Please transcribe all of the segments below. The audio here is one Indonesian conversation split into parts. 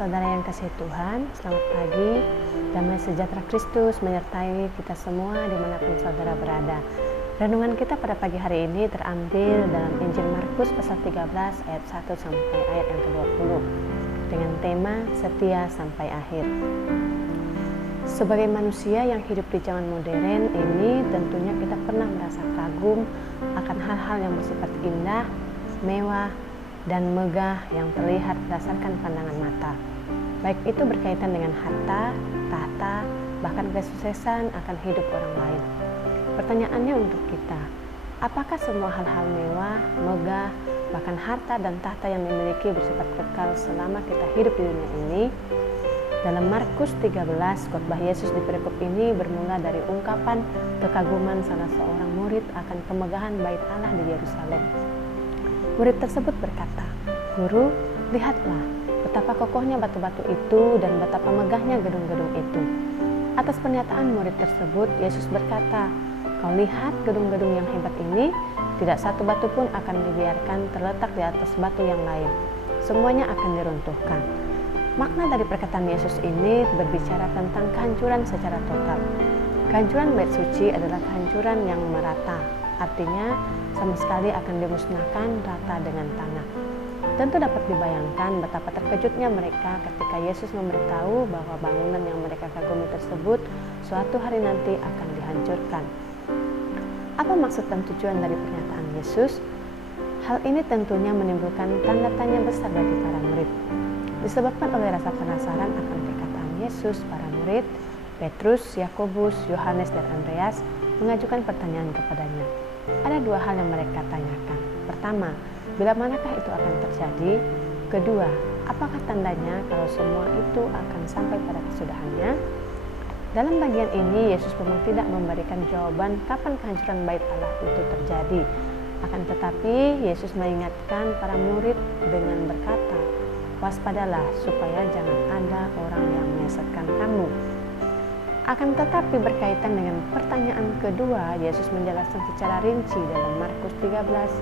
Saudara yang kasih Tuhan, selamat pagi. Damai sejahtera Kristus menyertai kita semua dimanapun saudara berada. Renungan kita pada pagi hari ini terambil dalam Injil Markus pasal 13 ayat 1 sampai ayat yang ke-20 dengan tema setia sampai akhir. Sebagai manusia yang hidup di zaman modern ini, tentunya kita pernah merasa kagum akan hal-hal yang bersifat indah, mewah, dan megah yang terlihat berdasarkan pandangan mata. Baik itu berkaitan dengan harta, tahta, bahkan kesuksesan akan hidup orang lain. Pertanyaannya untuk kita, apakah semua hal-hal mewah, megah, bahkan harta dan tahta yang dimiliki bersifat kekal selama kita hidup di dunia ini? Dalam Markus 13, khotbah Yesus di perikop ini bermula dari ungkapan kekaguman salah seorang murid akan kemegahan bait Allah di Yerusalem. Murid tersebut berkata, "Guru, lihatlah betapa kokohnya batu-batu itu dan betapa megahnya gedung-gedung itu." Atas pernyataan murid tersebut, Yesus berkata, "Kau lihat gedung-gedung yang hebat ini? Tidak satu batu pun akan dibiarkan terletak di atas batu yang lain. Semuanya akan diruntuhkan." Makna dari perkataan Yesus ini berbicara tentang kehancuran secara total. Kehancuran bait suci adalah kehancuran yang merata. Artinya, sama sekali akan dimusnahkan rata dengan tanah. Tentu dapat dibayangkan betapa terkejutnya mereka ketika Yesus memberitahu bahwa bangunan yang mereka kagumi tersebut suatu hari nanti akan dihancurkan. Apa maksud dan tujuan dari pernyataan Yesus? Hal ini tentunya menimbulkan tanda tanya besar bagi para murid. Disebabkan oleh rasa penasaran akan perkataan Yesus, para murid, Petrus, Yakobus, Yohanes, dan Andreas mengajukan pertanyaan kepadanya. Ada dua hal yang mereka tanyakan. Pertama, bila manakah itu akan terjadi? Kedua, apakah tandanya kalau semua itu akan sampai pada kesudahannya? Dalam bagian ini, Yesus memang tidak memberikan jawaban kapan kehancuran bait Allah itu terjadi. Akan tetapi, Yesus mengingatkan para murid dengan berkata, "Waspadalah supaya jangan ada orang yang menyesatkan kamu." Akan tetapi berkaitan dengan pertanyaan kedua, Yesus menjelaskan secara rinci dalam Markus 13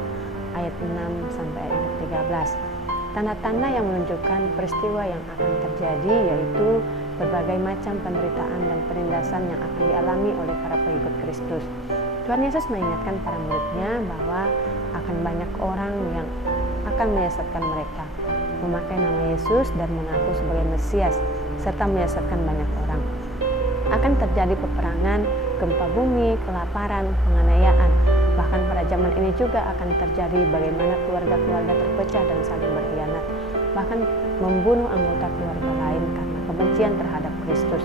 ayat 6 sampai ayat 13. Tanda-tanda yang menunjukkan peristiwa yang akan terjadi yaitu berbagai macam penderitaan dan penindasan yang akan dialami oleh para pengikut Kristus. Tuhan Yesus mengingatkan para muridnya bahwa akan banyak orang yang akan menyesatkan mereka, memakai nama Yesus dan mengaku sebagai Mesias, serta menyesatkan banyak orang. Akan terjadi peperangan, gempa bumi, kelaparan, penganiayaan. Bahkan pada zaman ini juga akan terjadi bagaimana keluarga-keluarga terpecah dan saling berkhianat, bahkan membunuh anggota keluarga lain karena kebencian terhadap Kristus.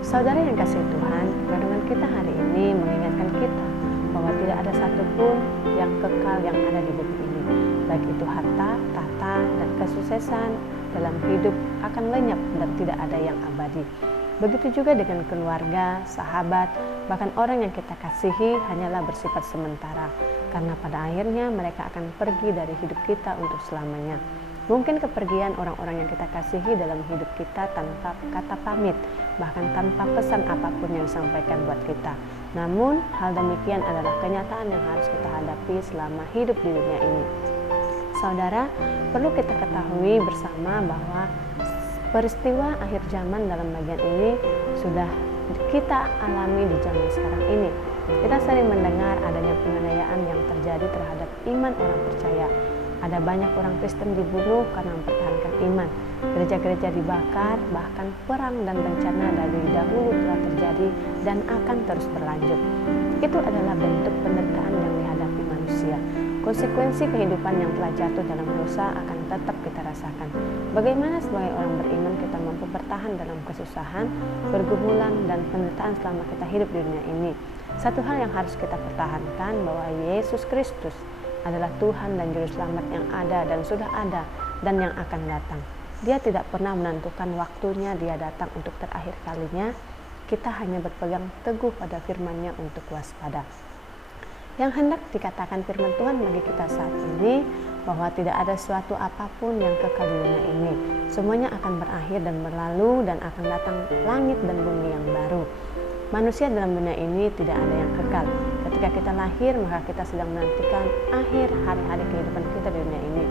Saudara yang kasih Tuhan, renungan kita hari ini mengingatkan kita bahwa tidak ada satupun yang kekal yang ada di bumi ini. Baik itu harta, tahta, dan kesuksesan dalam hidup akan lenyap dan tidak ada yang abadi. Begitu juga dengan keluarga, sahabat, bahkan orang yang kita kasihi hanyalah bersifat sementara, karena pada akhirnya mereka akan pergi dari hidup kita untuk selamanya. Mungkin kepergian orang-orang yang kita kasihi dalam hidup kita tanpa kata pamit, bahkan tanpa pesan apapun yang disampaikan buat kita. Namun, hal demikian adalah kenyataan yang harus kita hadapi selama hidup di dunia ini. Saudara, perlu kita ketahui bersama bahwa peristiwa akhir zaman dalam bagian ini sudah kita alami di zaman sekarang ini. Kita sering mendengar adanya penganiayaan yang terjadi terhadap iman orang percaya. Ada banyak orang Kristen dibunuh karena mempertahankan iman. Gereja-gereja dibakar, bahkan perang dan bencana dari dahulu telah terjadi dan akan terus berlanjut. Itu adalah bentuk penderitaan yang dihadapi manusia. Konsekuensi kehidupan yang telah jatuh dalam dosa akan tetap kita rasakan. Bagaimana sebagai orang beriman kita mampu bertahan dalam kesusahan, pergumulan, dan penderitaan selama kita hidup di dunia ini? Satu hal yang harus kita pertahankan bahwa Yesus Kristus adalah Tuhan dan Juru Selamat yang ada dan sudah ada dan yang akan datang. Dia tidak pernah menentukan waktunya dia datang untuk terakhir kalinya. Kita hanya berpegang teguh pada firman-Nya untuk waspada. Yang hendak dikatakan firman Tuhan bagi kita saat ini bahwa tidak ada suatu apapun yang kekal di dunia ini. Semuanya akan berakhir dan berlalu dan akan datang langit dan bumi yang baru. Manusia dalam dunia ini tidak ada yang kekal. Ketika kita lahir, maka kita sedang menantikan akhir hari-hari kehidupan kita di dunia ini.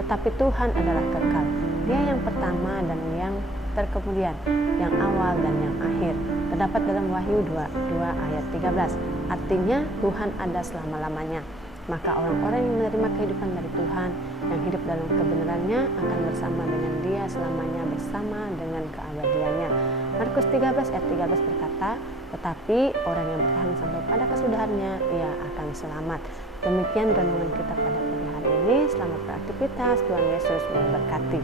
Tetapi Tuhan adalah kekal. Dia yang pertama dan yang terkemudian, yang awal dan yang akhir. Terdapat dalam Wahyu 2 ayat 13. Artinya Tuhan ada selama-lamanya. Maka orang-orang yang menerima kehidupan dari Tuhan, yang hidup dalam kebenarannya, akan bersama dengan Dia selamanya, bersama dengan keabadiannya. Markus 13 ayat 13 berkata, tetapi orang yang bertahan sampai pada kesudahannya, ia akan selamat. Demikian renungan kita pada pagi hari ini. Selamat beraktivitas, Tuhan Yesus memberkati.